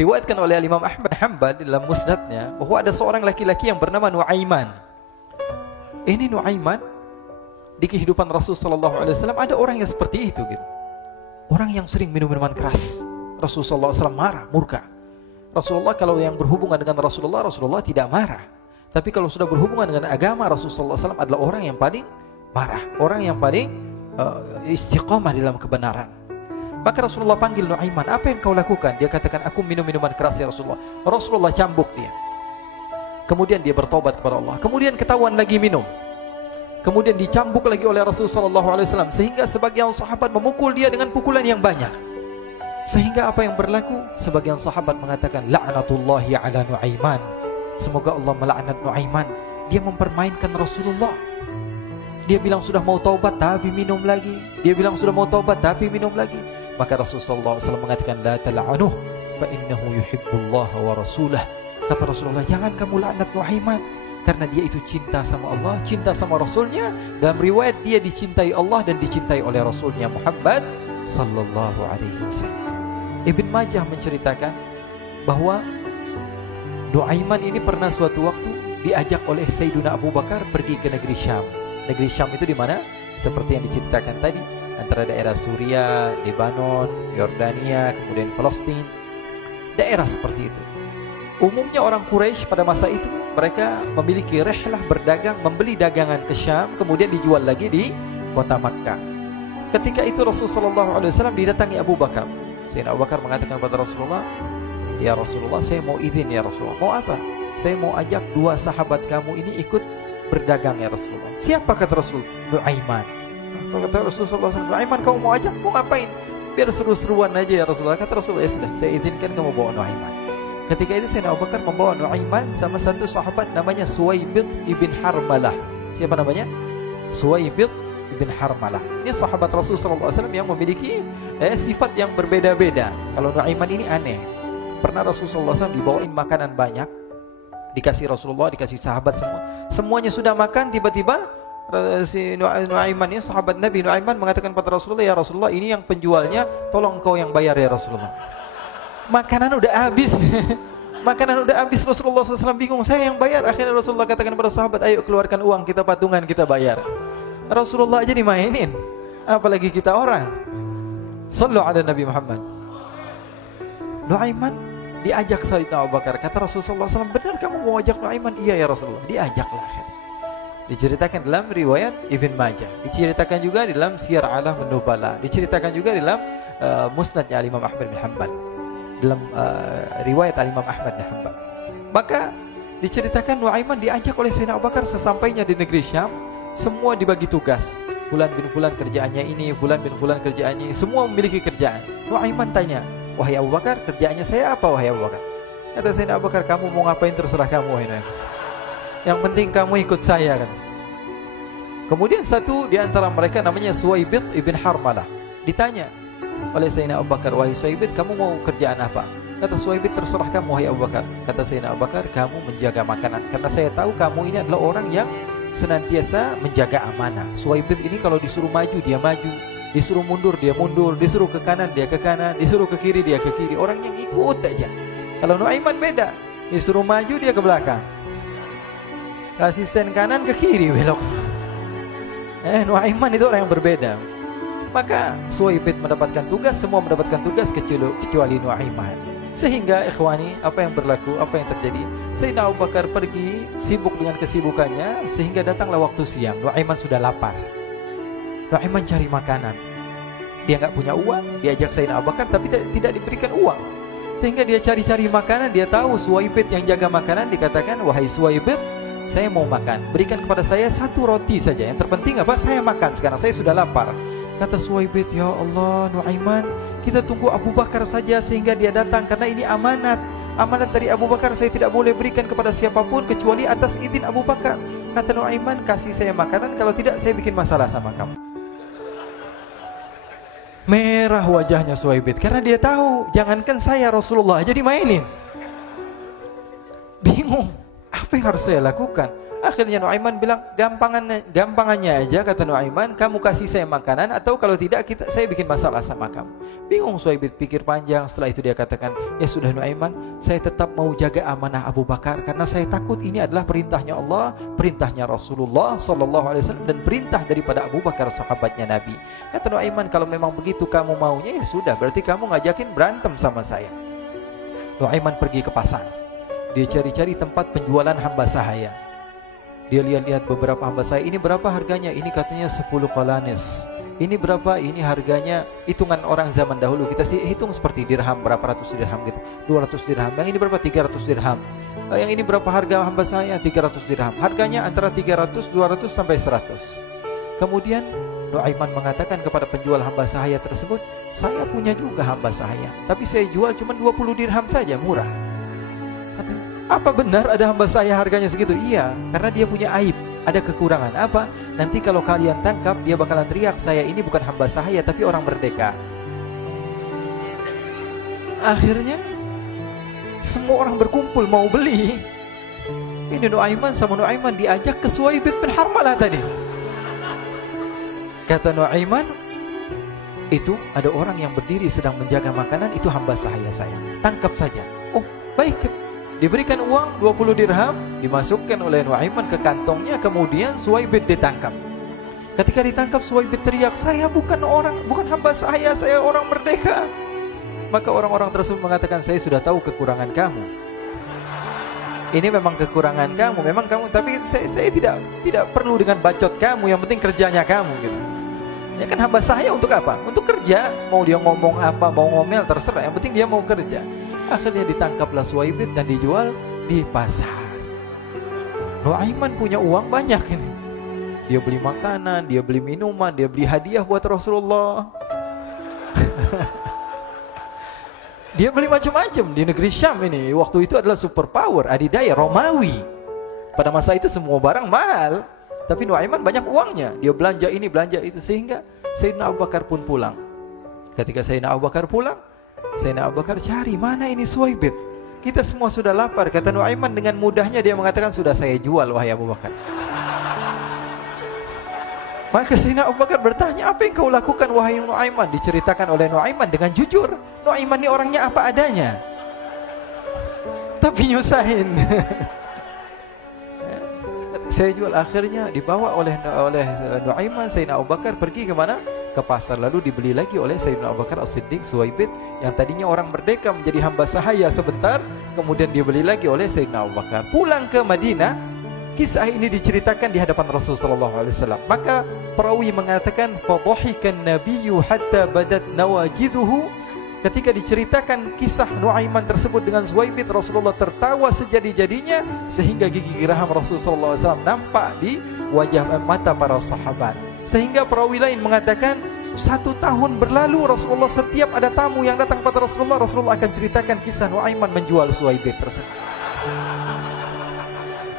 Diriwayatkan oleh Imam Ahmad Hanbal dalam musnadnya bahwa ada seorang laki-laki yang bernama Nuaiman. Ini Nuaiman di kehidupan Rasul sallallahu alaihi wasallam ada orang yang seperti itu gitu. Orang yang sering minum minuman keras. Rasul sallallahu alaihi wasallam marah, murka. Rasulullah kalau yang berhubungan dengan Rasulullah tidak marah. Tapi kalau sudah berhubungan dengan agama, Rasul sallallahu alaihi wasallam adalah orang yang paling marah, orang yang paling istiqamah dalam kebenaran. Maka Rasulullah panggil Nuaiman, apa yang kau lakukan? Dia katakan, aku minum minuman keras ya Rasulullah. Rasulullah cambuk dia. Kemudian dia bertobat kepada Allah. Kemudian ketahuan lagi minum. Kemudian dicambuk lagi oleh Rasulullah sallallahu alaihi wasallam, sehingga sebagian sahabat memukul dia dengan pukulan yang banyak. Sehingga apa yang berlaku? Sebagian sahabat mengatakan, la'natullahi ala Nuaiman. Semoga Allah melaknat Nuaiman. Dia mempermainkan Rasulullah. Dia bilang sudah mau taubat tapi minum lagi. Dia bilang sudah mau taubat tapi minum lagi. Maka Rasulullah SAW mengatakan, la tal'anuh fa innahu yuhibbullah wa rasulah. Kata Rasulullah, jangan kamu laknat Nuaiman, karena dia itu cinta sama Allah, cinta sama Rasulnya. Dalam riwayat dia dicintai Allah dan dicintai oleh Rasulnya Muhammad sallallahu alaihi wasallam. Ibn Majah menceritakan bahwa Nuaiman ini pernah suatu waktu diajak oleh Sayyidina Abu Bakar pergi ke negeri Syam. Negeri Syam itu di mana? Seperti yang diceritakan tadi, antara daerah Suriah, Lebanon, Yordania, kemudian Palestina. Daerah seperti itu. Umumnya orang Quraisy pada masa itu mereka memiliki rihlah berdagang, membeli dagangan ke Syam, kemudian dijual lagi di kota Makkah. Ketika itu Rasulullah SAW didatangi Abu Bakar. Sayyidina Abu Bakar mengatakan kepada Rasulullah, ya Rasulullah, saya mau izin ya Rasulullah. Mau apa? Saya mau ajak dua sahabat kamu ini ikut berdagang ya Rasulullah. Siapa kata Rasul? Nuaiman. Kata Rasulullah SAW, Nuaiman kamu mau ajak? Mau ngapain? Biar seru-seruan aja ya Rasulullah. Kata Rasulullah, ya sudah, saya izinkan kamu bawa Nuaiman. Ketika itu Sayyidina Abu Bakar membawa Nuaiman sama satu sahabat namanya Suwaibid ibn Harmalah. Siapa namanya? Suwaibid ibn Harmalah. Ini sahabat Rasulullah SAW yang memiliki sifat yang berbeda-beda. Kalau Nuaiman ini aneh. Pernah Rasulullah SAW dibawain makanan banyak, dikasih Rasulullah, dikasih sahabat semua. Semuanya sudah makan, tiba-tiba si Nuaiman ini, sahabat Nabi Nuaiman mengatakan kepada Rasulullah, ya Rasulullah, ini yang penjualnya, tolong kau yang bayar ya Rasulullah. Makanan udah habis. Makanan udah habis. Rasulullah SAW bingung, saya yang bayar. Akhirnya Rasulullah katakan kepada sahabat, ayo keluarkan uang, kita patungan, kita bayar. Rasulullah aja dimainin, apalagi kita orang. Sallu ala Nabi Muhammad. Nuaiman diajak Sayyidina Abu Bakar. Kata Rasulullah SAW, benar kamu mau ajak Nuaiman? Iya ya Rasulullah. Diajaklah akhirnya. Diceritakan dalam riwayat Ibn Majah, diceritakan juga di dalam Siyar A'lam Nubala, diceritakan juga di dalam musnadnya Imam Ahmad bin Hanbal, dalam riwayat Imam Ahmad bin Hanbal. Maka diceritakan Nuaiman diajak oleh Sayyidina Abu Bakar. Sesampainya di negeri Syam, semua dibagi tugas. Fulan bin Fulan kerjaannya ini, Fulan bin Fulan kerjaannya ini, semua memiliki kerjaan. Nuaiman tanya, wahai Abu Bakar, kerjaannya saya apa wahai Abu Bakar? Kata Sayyidina Abu Bakar, kamu mau ngapain terserah kamu wahai Nuaiman. Yang penting kamu ikut saya kan. Kemudian satu di antara mereka namanya Suwaibid ibn Harmalah ditanya oleh Sayyidina Abu Bakar, wahai Suwaibid, kamu mau kerjaan apa? Kata Suwaibid, terserah kamu wahai Abu Bakar. Kata Sayyidina Abu Bakar, kamu menjaga makanan, karena saya tahu kamu ini adalah orang yang senantiasa menjaga amanah. Suwaibid ini kalau disuruh maju dia maju, disuruh mundur dia mundur, disuruh ke kanan dia ke kanan, disuruh ke kiri dia ke kiri. Orang yang ikut aja. Kalau Nuaiman beda, disuruh maju dia ke belakang, kasih sen kanan ke kiri belok. Nuaiman itu orang yang berbeda. Maka Suwaibid mendapatkan tugas, semua mendapatkan tugas kecuali Nuaiman. Sehingga ikhwani, apa yang berlaku, apa yang terjadi? Sayyidina Abu Bakar pergi sibuk dengan kesibukannya, sehingga datanglah waktu siang. Nuaiman sudah lapar. Nuaiman cari makanan. Dia nggak punya uang, diajak Sayyidina Abu Bakar tapi tidak diberikan uang. Sehingga dia cari-cari makanan. Dia tahu Suwaibid yang jaga makanan, dikatakan, wahai Suwaibid, saya mau makan, berikan kepada saya satu roti saja. Yang terpenting apa? Saya makan sekarang, saya sudah lapar. Kata Suwaibid, ya Allah Nuaiman, kita tunggu Abu Bakar saja sehingga dia datang, karena ini amanat. Amanat dari Abu Bakar, saya tidak boleh berikan kepada siapapun kecuali atas izin Abu Bakar. Kata Nuaiman, kasih saya makanan, kalau tidak saya bikin masalah sama kamu. Merah wajahnya Suwaibid, karena dia tahu, jangankan saya, Rasulullah aja dimainin. Bingung, apa yang harus saya lakukan? Akhirnya Nuaiman bilang, gampangannya aja, kata Nuaiman, kamu kasih saya makanan, atau kalau tidak saya bikin masalah sama kamu. Bingung Suhaib pikir panjang. Setelah itu dia katakan, ya sudah Nuaiman, saya tetap mau jaga amanah Abu Bakar, karena saya takut ini adalah perintahnya Allah, perintahnya Rasulullah SAW, dan perintah daripada Abu Bakar sahabatnya Nabi. Kata Nuaiman, kalau memang begitu kamu maunya, ya sudah, berarti kamu ngajakin berantem sama saya. Nuaiman pergi ke pasar. Dia cari-cari tempat penjualan hamba sahaya. Dia lihat-lihat beberapa hamba sahaya. Ini berapa harganya? Ini katanya 10 qalanis. Ini berapa? Ini harganya, hitungan orang zaman dahulu. Kita sih hitung seperti dirham, berapa ratus dirham gitu. 200 dirham. Yang ini berapa? 300 dirham. Yang ini berapa harga hamba sahaya? 300 dirham. Harganya antara 300, 200 sampai 100. Kemudian Nuaiman mengatakan kepada penjual hamba sahaya tersebut, saya punya juga hamba sahaya, tapi saya jual cuma 20 dirham saja, murah. Apa benar ada hamba saya harganya segitu? Iya, karena dia punya aib, ada kekurangan. Apa? Nanti kalau kalian tangkap, dia bakalan teriak, saya ini bukan hamba sahaya tapi orang merdeka. Akhirnya semua orang berkumpul mau beli. Ini Nuaiman sama Nuaiman diajak ke Suhaib bin Harmalah tadi. Kata Nuaiman, itu ada orang yang berdiri sedang menjaga makanan, itu hamba sahaya saya, tangkap saja. Oh baik. Diberikan uang 20 dirham, dimasukkan oleh Nuaiman ke kantongnya, kemudian Suhaib ditangkap. Ketika ditangkap, Suhaib teriak, saya bukan hamba saya orang merdeka. Maka orang-orang tersebut mengatakan, saya sudah tahu kekurangan kamu. Ini memang kekurangan kamu, memang kamu, tapi saya tidak perlu dengan bacot kamu, yang penting kerjanya kamu gitu. Ya kan hamba saya untuk apa? Untuk kerja, mau dia ngomong apa, mau ngomel terserah, yang penting dia mau kerja. Akhirnya ditangkaplah Suhaib dan dijual di pasar. Nuaiman punya uang banyak ini. Dia beli makanan, dia beli minuman, dia beli hadiah buat Rasulullah. Dia beli macam-macam di negeri Syam ini. Waktu itu adalah superpower, adidaya Romawi. Pada masa itu semua barang mahal, tapi Nuaiman banyak uangnya. Dia belanja ini, belanja itu, sehingga Sayyidina Abu Bakar pun pulang. Ketika Sayyidina Abu Bakar pulang, Sayyidina Abu Bakar cari, mana ini Suhaib? Kita semua sudah lapar. Kata Nuaiman dengan mudahnya dia mengatakan, sudah saya jual wahai Abu Bakar. Maka Sayyidina Abu Bakar bertanya, apa yang kau lakukan wahai Nuaiman? Diceritakan oleh Nuaiman dengan jujur. Nuaiman ini orangnya apa adanya, tapi nyusahin. Saya jual. Akhirnya dibawa oleh Nuaiman, Sayyidina Abu Bakar pergi ke mana? Ke pasar. Lalu dibeli lagi oleh Sayyidina Abu Bakar As-Siddiq Suhaib, yang tadinya orang merdeka menjadi hamba sahaya sebentar, kemudian dibeli lagi oleh Sayyidina Abu Bakar. Pulang ke Madinah, kisah ini diceritakan di hadapan Rasulullah SAW. Maka perawi mengatakan, fadhahikan nabiyyu hatta badat nawajiduhu. Ketika diceritakan kisah Nuaiman tersebut dengan Suhaib, Rasulullah tertawa sejadi-jadinya, sehingga gigi geraham Rasulullah SAW nampak di wajah mata para sahabat. Sehingga perawi lain mengatakan, 1 tahun berlalu Rasulullah, setiap ada tamu yang datang pada Rasulullah akan ceritakan kisah Nuaiman menjual Suhaib tersebut.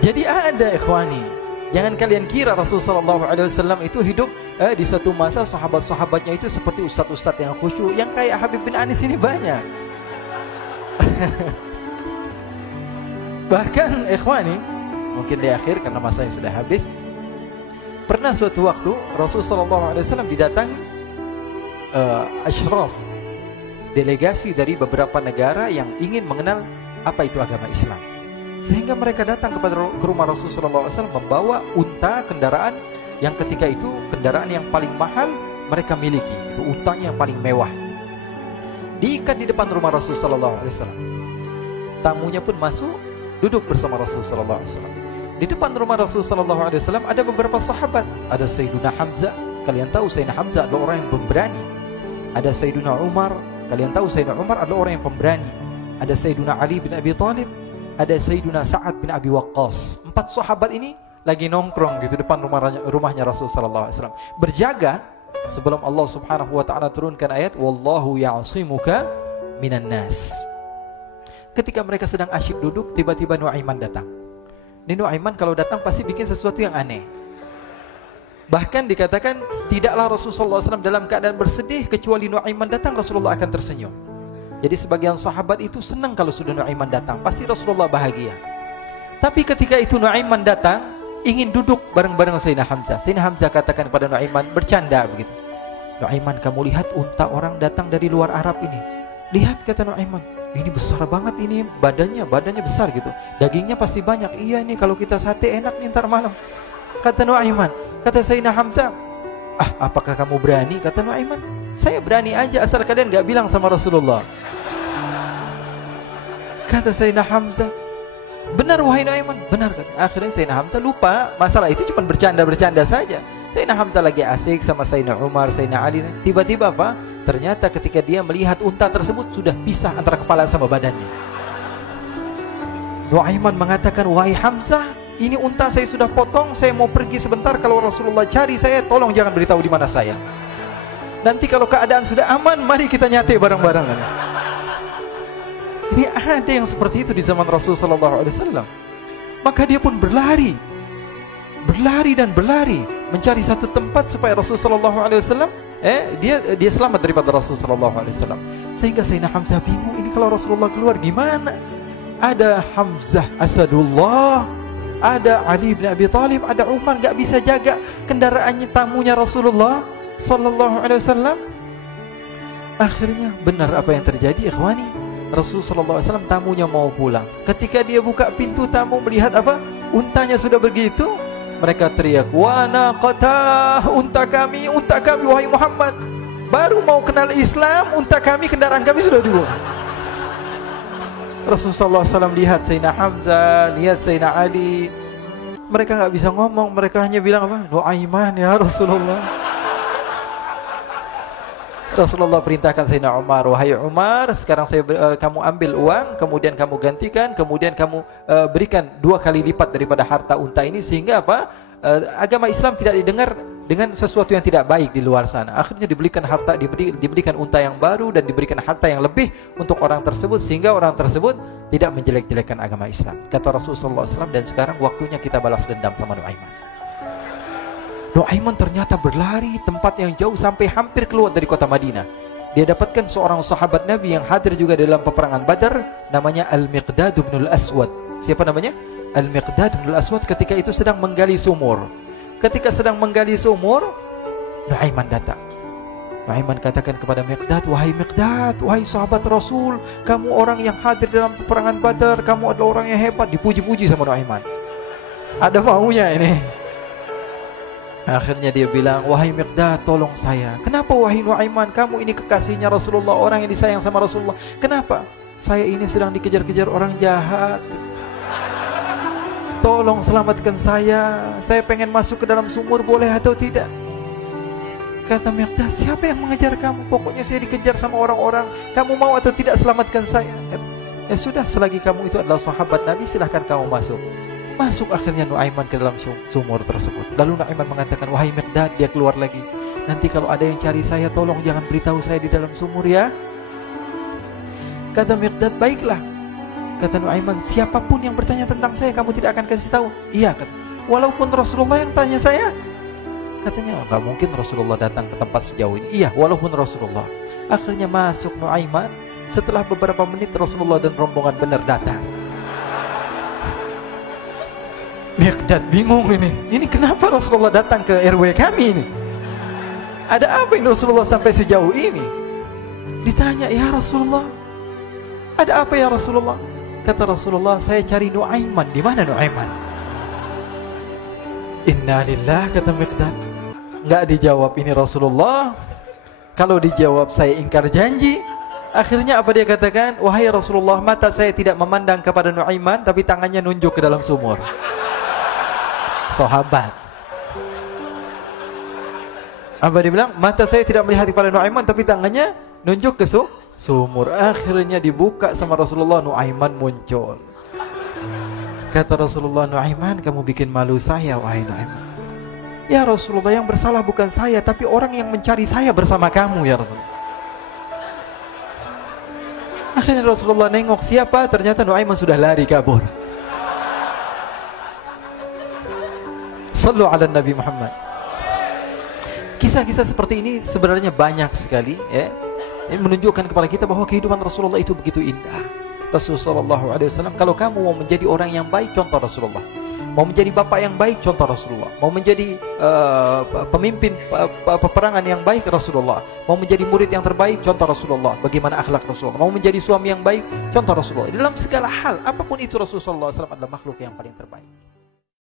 Jadi ada ikhwani, jangan kalian kira Rasulullah SAW itu hidup di satu masa sahabat-sahabatnya itu seperti ustadz-ustadz yang khusyuk, yang kayak Habib bin Anis ini banyak. Bahkan ikhwani, mungkin di akhir karena masanya sudah habis, pernah suatu waktu Rasulullah SAW didatangi asyraf, delegasi dari beberapa negara yang ingin mengenal apa itu agama Islam. Sehingga mereka datang ke rumah Rasulullah SAW membawa unta, kendaraan yang ketika itu kendaraan yang paling mahal mereka miliki. Itu untanya yang paling mewah. Diikat di depan rumah Rasulullah SAW. Tamunya pun masuk, duduk bersama Rasulullah SAW. Di depan rumah Rasulullah SAW ada beberapa sahabat. Ada Sayyiduna Hamzah. Kalian tahu Sayyidina Hamzah adalah orang yang pemberani. Ada Sayyiduna Umar. Kalian tahu Sayyidina Umar adalah orang yang pemberani. Ada Sayyiduna Ali bin Abi Thalib. Ada Sayyiduna Sa'ad bin Abi Waqqas. 4 sahabat ini lagi nongkrong gitu depan rumahnya Rasulullah SAW, berjaga sebelum Allah Subhanahu wa taala turunkan ayat wallahu ya'simuka minan nas. Ketika mereka sedang asyik duduk, tiba-tiba Nuaiman datang. Ini Nuaiman kalau datang pasti bikin sesuatu yang aneh. Bahkan dikatakan tidaklah Rasulullah SAW dalam keadaan bersedih, kecuali Nuaiman datang Rasulullah akan tersenyum. Jadi sebagian sahabat itu senang kalau sudah Nuaiman datang, pasti Rasulullah bahagia. Tapi ketika itu Nuaiman datang, ingin duduk bareng-bareng Sayyidina Hamzah. Sayyidina Hamzah katakan kepada Nuaiman, bercanda begitu. Nuaiman, kamu lihat unta orang datang dari luar Arab ini. Lihat, kata Nuaiman, ini besar banget, ini badannya besar gitu. Dagingnya pasti banyak. Iya, ini kalau kita sate enak nih ntar malam. Kata Nuaiman. Kata Sayyidina Hamzah, apakah kamu berani? Kata Nuaiman, saya berani aja asal kalian gak bilang sama Rasulullah. Kata Sayyidina Hamzah, benar wahai Nuaiman, benar kan? Akhirnya Sayyidina Hamzah lupa masalah itu, cuma bercanda-bercanda saja. Sayyidina Hamzah lagi asik sama Sayyidina Umar, Sayyidina Ali. Tiba-tiba apa? Ternyata ketika dia melihat unta tersebut sudah pisah antara kepala sama badannya. Nuaiman mengatakan, wahai Hamzah, ini unta saya sudah potong, saya mau pergi sebentar. Kalau Rasulullah cari saya, tolong jangan beritahu di mana saya. Nanti kalau keadaan sudah aman, mari kita nyate bareng-bareng. Ini ada yang seperti itu di zaman Rasulullah SAW. Maka dia pun berlari dan berlari mencari satu tempat supaya Rasulullah SAW dia selamat daripada Rasulullah SAW. Sehingga Sayyidina Hamzah bingung, ini kalau Rasulullah keluar gimana? Ada Hamzah Asadullah, ada Ali bin Abi Thalib, ada Umar, gak bisa jaga kendaraannya, tamunya Rasulullah SAW. Akhirnya benar apa yang terjadi, ikhwani. Rasulullah SAW tamunya mau pulang. Ketika dia buka pintu tamu melihat apa? Untanya sudah begitu. Mereka teriak, wa naqatah, unta kami wahai Muhammad. Baru mau kenal Islam, unta kami, kendaraan kami sudah dibuang. Rasulullah SAW lihat Sayyidina Hamzah, lihat Sayyidina Ali. Mereka gak bisa ngomong, mereka hanya bilang apa? Nuaiman ya Rasulullah. Rasulullah perintahkan Sayyidina Umar, wahai Umar, sekarang kamu ambil uang, kemudian kamu gantikan, kemudian kamu berikan 2 kali lipat daripada harta unta ini, sehingga apa? Agama Islam tidak didengar dengan sesuatu yang tidak baik di luar sana. Akhirnya diberikan harta, diberikan unta yang baru dan diberikan harta yang lebih untuk orang tersebut, sehingga orang tersebut tidak menjelek-jelekan agama Islam. Kata Rasulullah SAW, dan sekarang waktunya kita balas dendam sama Nuaiman. Nuaiman ternyata berlari tempat yang jauh sampai hampir keluar dari kota Madinah. Dia dapatkan seorang sahabat Nabi yang hadir juga dalam peperangan Badar, namanya Al-Miqdad bin Al-Aswad. Siapa namanya? Al-Miqdad bin Al-Aswad ketika itu sedang menggali sumur. Ketika sedang menggali sumur, Nuaiman datang. Nuaiman katakan kepada Miqdad, wahai Miqdad, wahai sahabat Rasul, kamu orang yang hadir dalam peperangan Badar, kamu adalah orang yang hebat. Dipuji-puji sama Nuaiman. Ada maunya ini. Akhirnya dia bilang, wahai Miqdad, tolong saya. Kenapa wahai Nuaiman? Kamu ini kekasihnya Rasulullah, orang yang disayang sama Rasulullah. Kenapa? Saya ini sedang dikejar-kejar orang jahat. Tolong selamatkan saya. Saya pengen masuk ke dalam sumur, boleh atau tidak? Kata Miqdad, siapa yang mengejar kamu? Pokoknya saya dikejar sama orang-orang. Kamu mau atau tidak selamatkan saya? Ya sudah, selagi kamu itu adalah sahabat Nabi, silahkan kamu masuk. Masuk akhirnya Nuaiman ke dalam sumur tersebut. Lalu Nuaiman mengatakan, wahai Miqdad, dia keluar lagi. Nanti kalau ada yang cari saya, tolong jangan beritahu saya di dalam sumur ya. Kata Miqdad, baiklah. Kata Nuaiman, siapapun yang bertanya tentang saya, kamu tidak akan kasih tahu. Iya, kata. Walaupun Rasulullah yang tanya saya. Katanya, enggak mungkin Rasulullah datang ke tempat sejauh ini. Iya, walaupun Rasulullah. Akhirnya masuk Nuaiman. Setelah beberapa menit Rasulullah dan rombongan benar datang. Miqdad bingung ini. Ini kenapa Rasulullah datang ke RW kami ini? Ada apa ini Rasulullah sampai sejauh ini? Ditanya, ya Rasulullah, ada apa ya Rasulullah? Kata Rasulullah, saya cari Nuaiman. Di mana Nuaiman? Innalillah, kata Miqdad. Enggak dijawab ini Rasulullah. Kalau dijawab saya ingkar janji. Akhirnya apa dia katakan? Wahai Rasulullah, mata saya tidak memandang kepada Nuaiman, tapi tangannya nunjuk ke dalam sumur. Sahabat. Apa dia bilang? Mata saya tidak melihat kepada Nuaiman, tapi tangannya nunjuk ke sumur. Akhirnya dibuka sama Rasulullah, Nuaiman muncul. Kata Rasulullah, Nuaiman, kamu bikin malu saya, wahai Nuaiman. Ya Rasulullah, yang bersalah bukan saya, tapi orang yang mencari saya bersama kamu, ya Rasulullah. Akhirnya Rasulullah nengok, siapa? Ternyata Nuaiman sudah lari kabur. Sallu ala Nabi Muhammad. Kisah-kisah seperti ini sebenarnya banyak sekali, ya. Ini menunjukkan kepada kita bahwa kehidupan Rasulullah itu begitu indah. Rasulullah SAW, kalau kamu mau menjadi orang yang baik, contoh Rasulullah. Mau menjadi bapak yang baik, contoh Rasulullah. Mau menjadi pemimpin peperangan yang baik, Rasulullah. Mau menjadi murid yang terbaik, contoh Rasulullah. Bagaimana akhlak Rasulullah. Mau menjadi suami yang baik, contoh Rasulullah. Dalam segala hal, apapun itu Rasulullah SAW adalah makhluk yang paling terbaik.